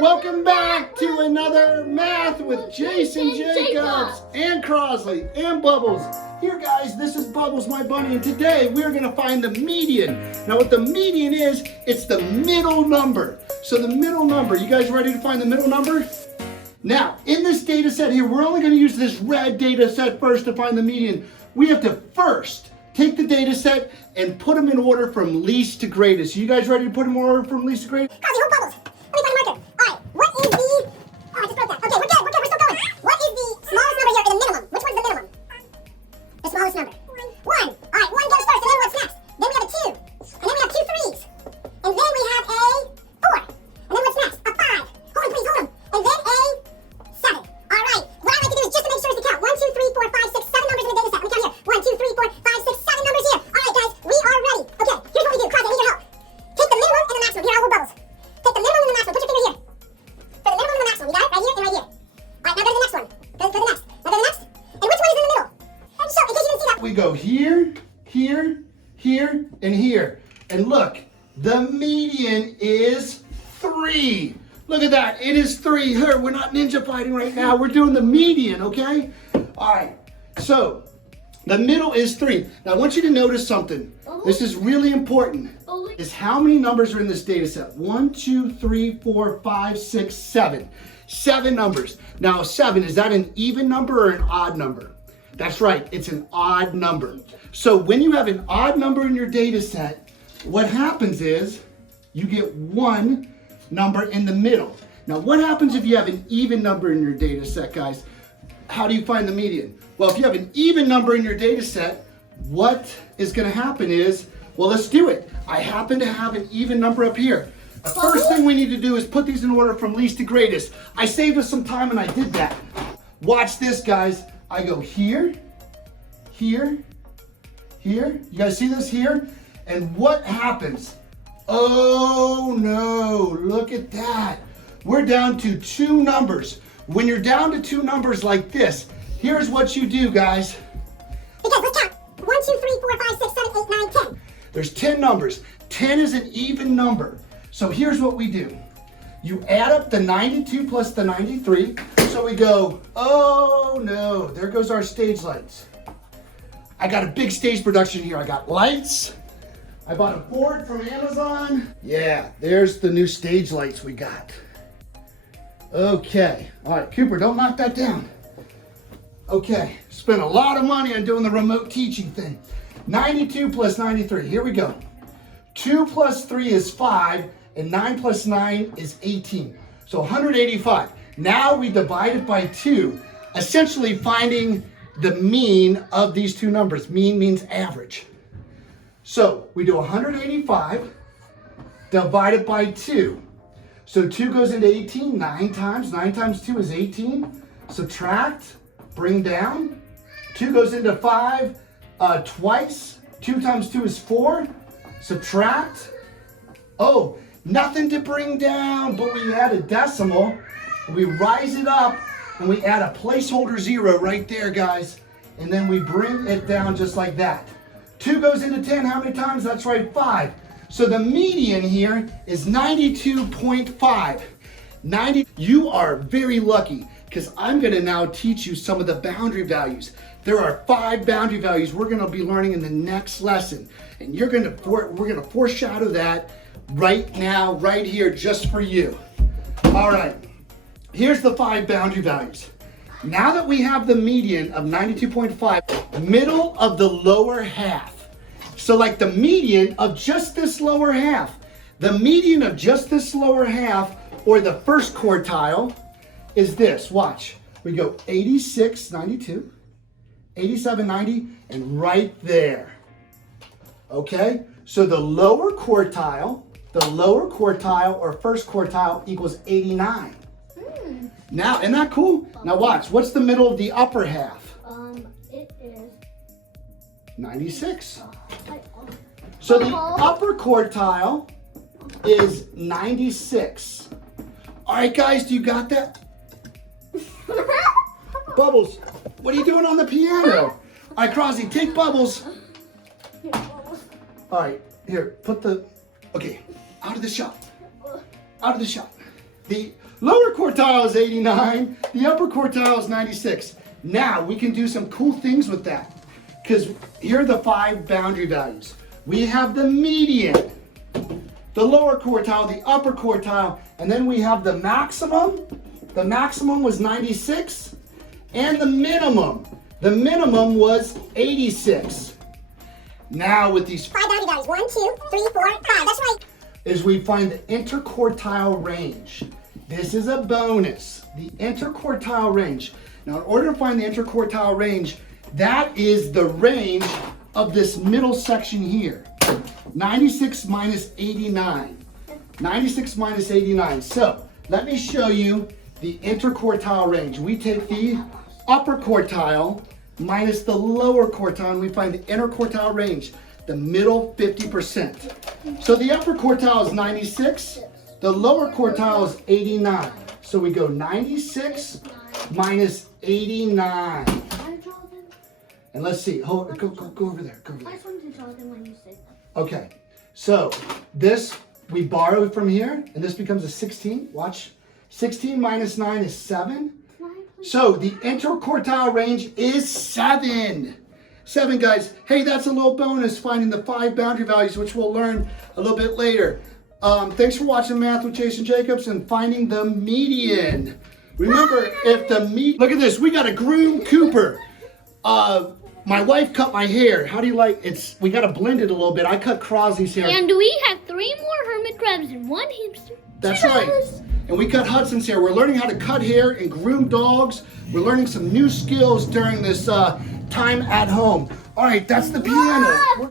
Welcome back to another Math with Jason Jacobs and Crosley and Bubbles. Here guys, this is Bubbles, my bunny, and today we're going to find the median. Now what the median is, it's the middle number. So the middle number, you guys ready to find the middle number? Now, in this data set here, we're only going to use this red data set first to find the median. We have to first take the data set and put them in order from least to greatest. You guys ready to put them in order from least to greatest? Crosley, hold Bubbles. Let me find a marker. All right, what is the... Oh, I just broke that. Okay, we're good, we're still going. What is the smallest number here in the minimum? Which one's the minimum? The smallest number. One. All right, one goes first, and then what's next? Then we have a two. And then we have two threes. And then we have a four. And then what's next? A five. Hold him, please, hold him. And then a seven. All right, what I like to do is just to make sure is to count. 1, 2, 3, 4, 5, 6, 7 numbers in the data set. Let me count here. 1, 2, 3, 4, 5, 6, 7 numbers here. All right, guys, we are ready. Okay, here's what we do. Crosley, I need your help. Take the minimum and the maximum. Here, I'll hold Bubbles. Take the minimum and the maximum. Put your finger here. For the minimum and the maximum. You got it? Right here and right here. All right, now go to the next one. Go to the next. Now go to the next. And which one is in the middle? And so, in case you didn't see that. We go here, here, here, and here. And look, the median is 3. Look at that, it is 3. Here, we're not ninja fighting right now. We're doing the median, okay? All right, so the middle is 3. Now I want you to notice something. This is really important. Is how many numbers are in this data set? 1, 2, 3, 4, 5, 6, 7. 7 numbers. Now 7, is that an even number or an odd number? That's right, it's an odd number. So when you have an odd number in your data set, what happens is you get one number in the middle. Now what happens if you have an even number in your data set, guys? How do you find the median? Well, if you have an even number in your data set, what is going to happen is, well, let's do it. I happen to have an even number up here. The first thing we need to do is put these in order from least to greatest. I saved us some time and I did that. Watch this, guys. I go here, here, here. You guys see this here? And what happens? Oh no, look at that. We're down to 2 numbers. When you're down to 2 numbers like this, here's what you do, guys. Because let's count. 1, 2, 3, 4, 5, 6, 7, 8, 9, 10. There's 10 numbers. 10 is an even number. So here's what we do. You add up the 92 plus the 93. So we go, oh no, there goes our stage lights. I got a big stage production here. I got lights. I bought a board from Amazon. Yeah, there's the new stage lights we got. Okay, all right, Cooper, don't knock that down. Okay, spent a lot of money on doing the remote teaching thing. 92 plus 93, here we go. 2 plus 3 is 5, and 9 plus 9 is 18. So 185. Now we divide it by 2, essentially finding the mean of these 2 numbers. Mean means average. So we do 185 divided by 2. So 2 goes into 18 9 times. 9 times 2 is 18. Subtract, bring down. 2 goes into 5 twice. 2 times 2 is 4. Subtract. Oh, nothing to bring down, but we add a decimal. We rise it up and we add a placeholder 0 right there, guys. And then we bring it down just like that. 2 goes into 10, how many times? That's right, 5. So the median here is 92.5. You are very lucky because I'm going to now teach you some of the boundary values. There are 5 boundary values we're going to be learning in the next lesson. And we're going to foreshadow that right now, right here, just for you. All right, here's the 5 boundary values. Now that we have the median of 92.5, middle of the lower half. So like the median of just this lower half. The median of just this lower half, or the first quartile, is this. Watch. We go 86, 92, 87, 90, and right there. Okay? So the lower quartile or first quartile equals 89. Now, isn't that cool? Now watch, what's the middle of the upper half? It is 96. So the upper quartile is 96. All right, guys, do you got that? Bubbles, what are you doing on the piano? All right, Crosley, take Bubbles. All right, here, put the, okay, out of the shot. Out of the shot. The lower quartile is 89. The upper quartile is 96. Now we can do some cool things with that. Because here are the 5 boundary values. We have the median, the lower quartile, the upper quartile, and then we have the maximum. The maximum was 96. And the minimum. The minimum was 86. Now with these 5 boundary values. 1, 2, 3, 4, 5. That's right. Is we find the interquartile range. This is a bonus. The interquartile range. Now in order to find the interquartile range, that is the range of this middle section here. 96 minus 89. 96 minus 89. So let me show you the interquartile range. We take the upper quartile minus the lower quartile and we find the interquartile range, the middle 50%. So the upper quartile is 96, the lower quartile is 89. So we go 96 minus 89. And let's see, go over there, go over there. I just wanted to tell them when you say that. Okay, so this we borrow from here, and this becomes a 16. Watch, 16 minus 9 is 7. So the interquartile range is 7. 7, guys. Hey, that's a little bonus, finding the 5 boundary values, which we'll learn a little bit later. Thanks for watching Math with Jason Jacobs and finding the median. Remember, if the look at this, we got a groom Cooper. My wife cut my hair. How do you like it? We got to blend it a little bit. I cut Crosby's hair. And we have 3 more hermit crabs and 1 hamster. That's right. And we cut Hudson's hair. We're learning how to cut hair and groom dogs. We're learning some new skills during this time at home. All right, that's the piano.